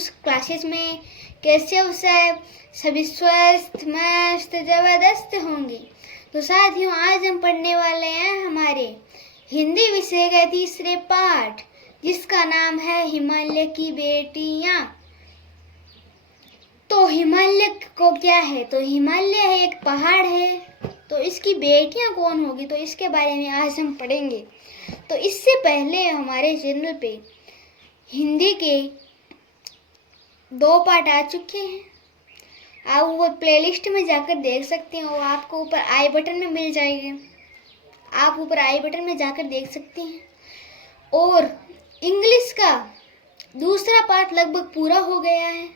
उस क्लासेस में कैसे उसे सभी स्वस्थ मस्त ज़बरदस्त होंगे। तो साथियों, आज हम पढ़ने वाले हैं हमारे हिंदी विषय के तीसरे पाठ, जिसका नाम है हिमालय की बेटियां। तो हिमालय को क्या है? तो हिमालय एक पहाड़ है। तो इसकी बेटियां कौन होगी, तो इसके बारे में आज हम पढ़ेंगे। तो इससे पहले हमारे चैनल पे हिंदी के 2 पार्ट आ चुके हैं। आप वो प्लेलिस्ट में जाकर देख सकते हो, आपको ऊपर आई बटन में मिल जाएगी। आप ऊपर आई बटन में जाकर देख सकते हैं। और इंग्लिश का दूसरा पार्ट लगभग पूरा हो गया है।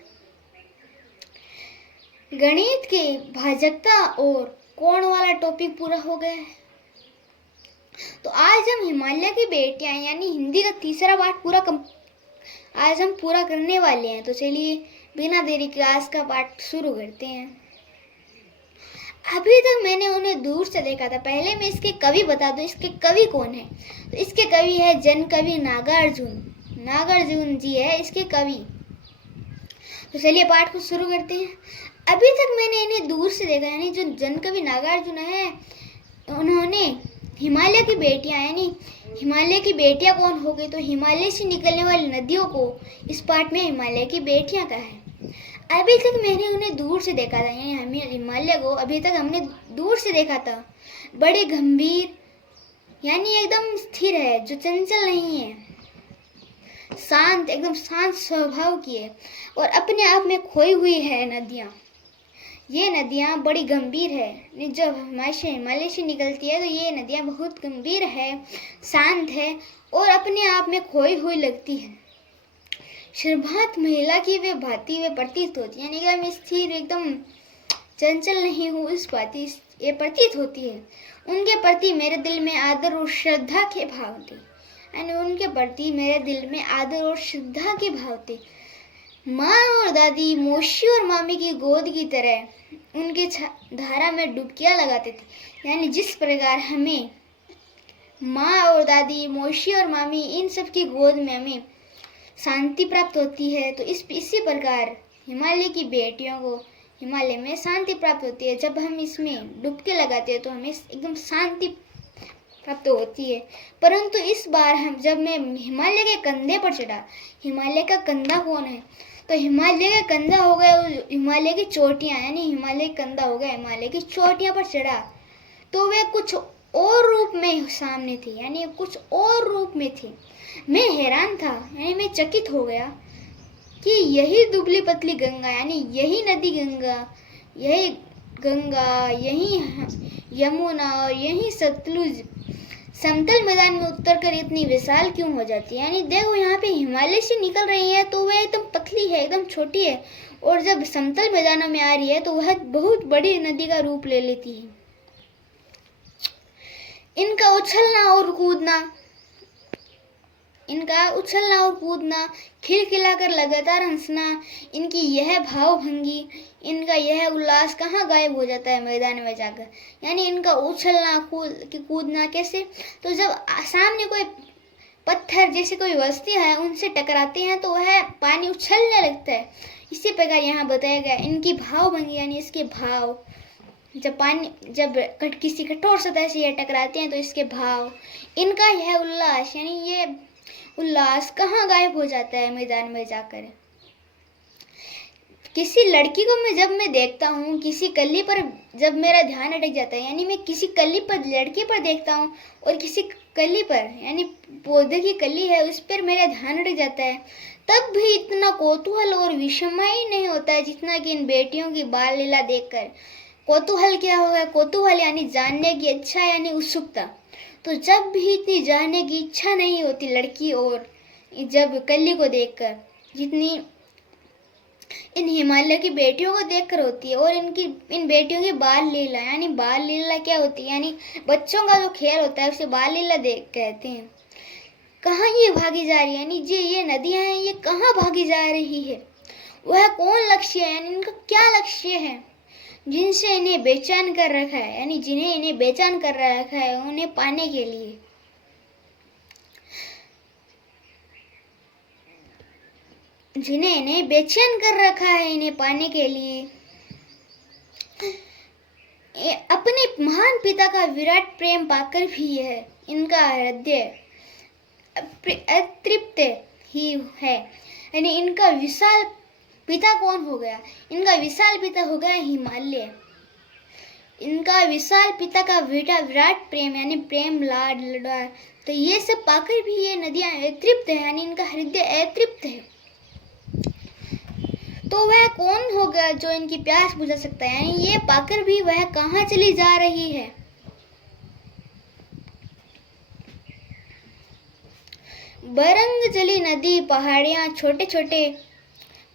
गणित के भाजकता और कोण वाला टॉपिक पूरा हो गया है। तो आज हम हिमालय की बेटियां यानी हिंदी का तीसरा पार्ट आज हम पूरा करने वाले हैं। तो चलिए बिना देरी के आज का पार्ट शुरू करते हैं। अभी तक मैंने उन्हें दूर से देखा था। पहले मैं इसके कवि बता दूं, इसके कवि कौन है। तो इसके कवि है जन कवि नागार्जुन जी है इसके कवि। तो चलिए पाठ को शुरू करते हैं। अभी तक मैंने इन्हें दूर से देखा, यानी जो जन कवि नागार्जुन है, उन्होंने हिमालय की बेटियां यानी हिमालय की बेटियां कौन हो गई, तो हिमालय से निकलने वाली नदियों को इस पाठ में हिमालय की बेटियां कहा है। अभी तक मैंने उन्हें दूर से देखा था, यानी हमें हिमालय को अभी तक हमने दूर से देखा था। बड़े गंभीर यानी एकदम स्थिर है, जो चंचल नहीं है, शांत, एकदम शांत स्वभाव की है और अपने आप में खोई हुई है नदियाँ। ये नदियाँ बड़ी गंभीर है। जब हिमालय से निकलती है तो ये नदियाँ बहुत गंभीर है, शांत है और अपने आप में खोई हुई लगती है। शुभात महिला की वे भांति वे प्रतीत होती है, यानी एकदम स्थिर, एकदम चंचल नहीं हूँ, इस भांति ये प्रतीत होती है। उनके प्रति मेरे दिल में आदर और श्रद्धा के भाव थे, यानी उनके प्रति मेरे दिल में आदर और श्रद्धा के भाव थे। माँ और दादी, मौसी और मामी की गोद की तरह उनके धारा में डुबकियां लगाते थे, यानी जिस प्रकार हमें माँ और दादी, मौसी और मामी, इन सब की गोद में हमें शांति प्राप्त होती है, तो इसी प्रकार हिमालय की बेटियों को हिमालय में शांति प्राप्त होती है। जब हम इसमें डुबकी लगाते हैं तो हमें एकदम शांति प्राप्त होती है। परंतु इस बार जब मैं हिमालय के कंधे पर चढ़ा, हिमालय का कंधा कौन है, तो हिमालय का कंधा हो गया हिमालय की चोटियां, यानी हिमालय कंधा हो गया हिमालय की चोटियां पर चढ़ा, तो वे कुछ और रूप में सामने थी, यानी कुछ और रूप में थी। मैं हैरान था, यानी मैं चकित हो गया कि यही दुबली पतली गंगा, यानी यही नदी गंगा, यही यमुना और यही सतलुज समतल मैदान में उतरकर इतनी विशाल क्यों हो जाती है। यानी देखो, यहाँ पे हिमालय से निकल रही है तो वह एकदम पतली है, एकदम छोटी है, और जब समतल मैदानों में आ रही है तो वह बहुत बड़ी नदी का रूप ले लेती है। इनका उछलना और कूदना, खिलखिलाकर लगातार हंसना, इनकी यह भावभंगी, इनका यह उल्लास कहाँ गायब हो जाता है मैदान में जाकर। यानी इनका उछलना कूदना कैसे, तो जब सामने कोई पत्थर जैसे कोई वस्तु है उनसे टकराते हैं तो वह पानी उछलने लगता है। इसी प्रकार यहाँ बताया गया इनकी भावभंगी, यानी इसके भाव, जब किसी कठोर सतह से यह टकराते हैं तो इसके भाव, इनका यह उल्लास, यानी ये उल्लास कहाँ गायब हो जाता है मैदान में जाकर। किसी लड़की को जब मैं देखता हूँ, किसी कली पर जब मेरा ध्यान अटक जाता है, यानी मैं किसी कली पर, लड़की पर देखता हूँ और किसी कली पर, यानी पौधे की कली है उस पर मेरा ध्यान अटक जाता है, तब भी इतना कौतूहल और विस्मय नहीं होता है जितना कि इन बेटियों की बाल लीला देखकर। कौतूहल क्या होगा? कौतूहल यानी जानने की इच्छा, यानी उत्सुकता। तो जब भी इतनी जानने की इच्छा नहीं होती लड़की और जब कली को देखकर, जितनी इन हिमालय की बेटियों को देखकर होती है। और इन बेटियों की बाल लीला, यानी बाल लीला क्या होती है, यानी बच्चों का जो खेल होता है उसे बाल लीला कहते हैं। कहाँ ये भागी जा रही है, यानी ये नदियाँ हैं, ये कहाँ भागी जा रही है, वह कौन लक्ष्य है, यानी इनका क्या लक्ष्य है जिनसे इन्हें बेचैन कर रखा है, यानी जिन्हें इन्हें बेचैन कर रखा है उन्हें पाने के लिए। जिन्हें इन्हें बेचैन कर रखा है इन्हें पाने के लिए। अपने महान पिता का विराट प्रेम पाकर भी यह इनका हृदय अतृप्त ही है। यानी इनका विशाल पिता कौन हो गया? इनका विशाल पिता हो गया हिमालय। इनका विशाल पिता का विराट प्रेम यानी प्रेम लाड लड़ा, तो ये सब पाकर भी ये नदियां अतृप्त है, यानी इनका हृदय अतृप्त है। तो वह कौन होगा जो इनकी प्यास बुझा सकता है? यानी ये पाकर भी वह कहाँ चली जा रही है? बरंग जली नदी, पहाड़ियां, छोटे छोटे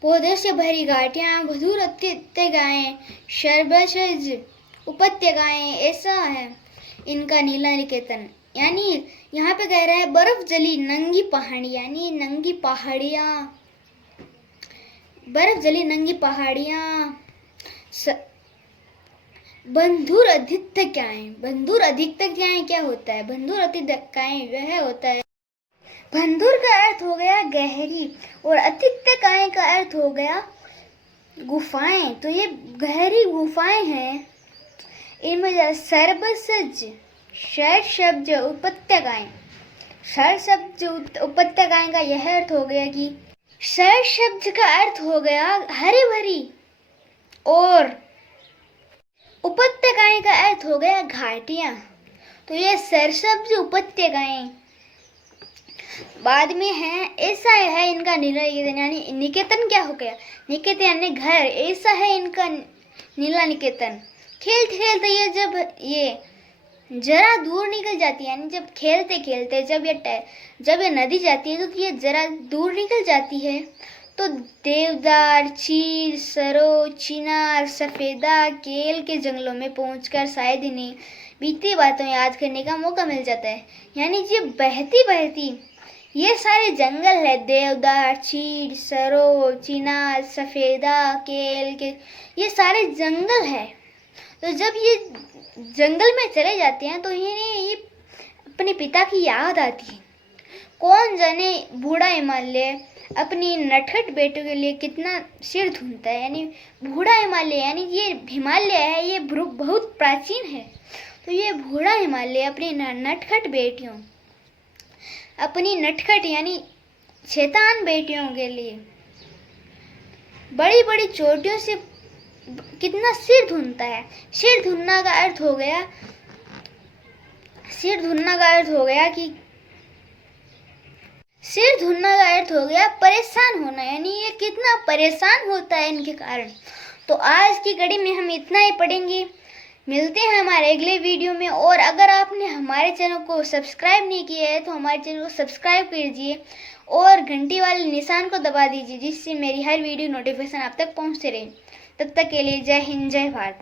पौधों से भरी घाटियां, मधुर उपत्यकाएं, शरबशज उपत्यकाएं, ऐसा है इनका नीला निकेतन। यानी यहाँ पे कह रहा है बर्फ जली नंगी पहाड़ियां, यानी नंगी पहाड़ियां, बर्फ जली नंगी पहाड़ियां, बंधुर अधिकताएं। बंधुर अधिकताएं क्या होता है? बंधुर अधिकताएं वह होता है, बंधुर का अर्थ हो गया गहरी और अधिकताएं का अर्थ हो गया गुफाएं। तो ये गहरी गुफाएं हैं, इनमें सर्वसज शर शब्द उपत्यकाएं, शर शब्द उपत्यकाएं का यह अर्थ हो गया कि शर शब्द का अर्थ हो गया हरी भरी और उपत्यकाएं का अर्थ हो गया घाटियां। तो ये सरसब्ज उपत्यकाएं बाद में है, ऐसा है इनका नीला निकेतन। यानी निकेतन क्या हो गया? निकेतन यानी घर, ऐसा है इनका नीला निकेतन। खेलते खेलते ये जब ये जरा दूर निकल जाती है, यानी जब खेलते खेलते जब ये नदी जाती है तो ये जरा दूर निकल जाती है, तो देवदार, चीर, सरो, चिनार, सफेदा, केल के जंगलों में पहुंचकर शायद इन्हें बीती बातों याद करने का मौका मिल जाता है। यानी ये बहती बहती ये सारे जंगल है, देवदार, चीड़, सरो, चिनार, सफेदा, केल के, ये सारे जंगल है। तो जब ये जंगल में चले जाते हैं तो इन्हें ये अपने पिता की याद आती है। कौन जाने बूढ़ा हिमालय अपनी नटखट बेटों के लिए कितना सिर धुनता है। यानी बूढ़ा हिमालय, यानी ये हिमालय है, ये बहुत प्राचीन है। तो ये बूढ़ा हिमालय अपनी नटखट बेटियों, अपनी नटखट यानी शैतान बेटियों के लिए बड़ी बड़ी चोटियों से कितना सिर धुनता है। सिर धुनना का अर्थ हो गया, सिर धुनना का अर्थ हो गया कि सिर धुनना का अर्थ हो गया परेशान होना, यानी ये कितना परेशान होता है इनके कारण। तो आज की कड़ी में हम इतना ही पढ़ेंगे। मिलते हैं हमारे अगले वीडियो में। और अगर आपने हमारे चैनल को सब्सक्राइब नहीं किया है तो हमारे चैनल को सब्सक्राइब कर दीजिए और घंटी वाले निशान को दबा दीजिए, जिससे मेरी हर वीडियो नोटिफिकेशन आप तक पहुंचते रहे। तब तक के लिए जय हिंद, जय भारत।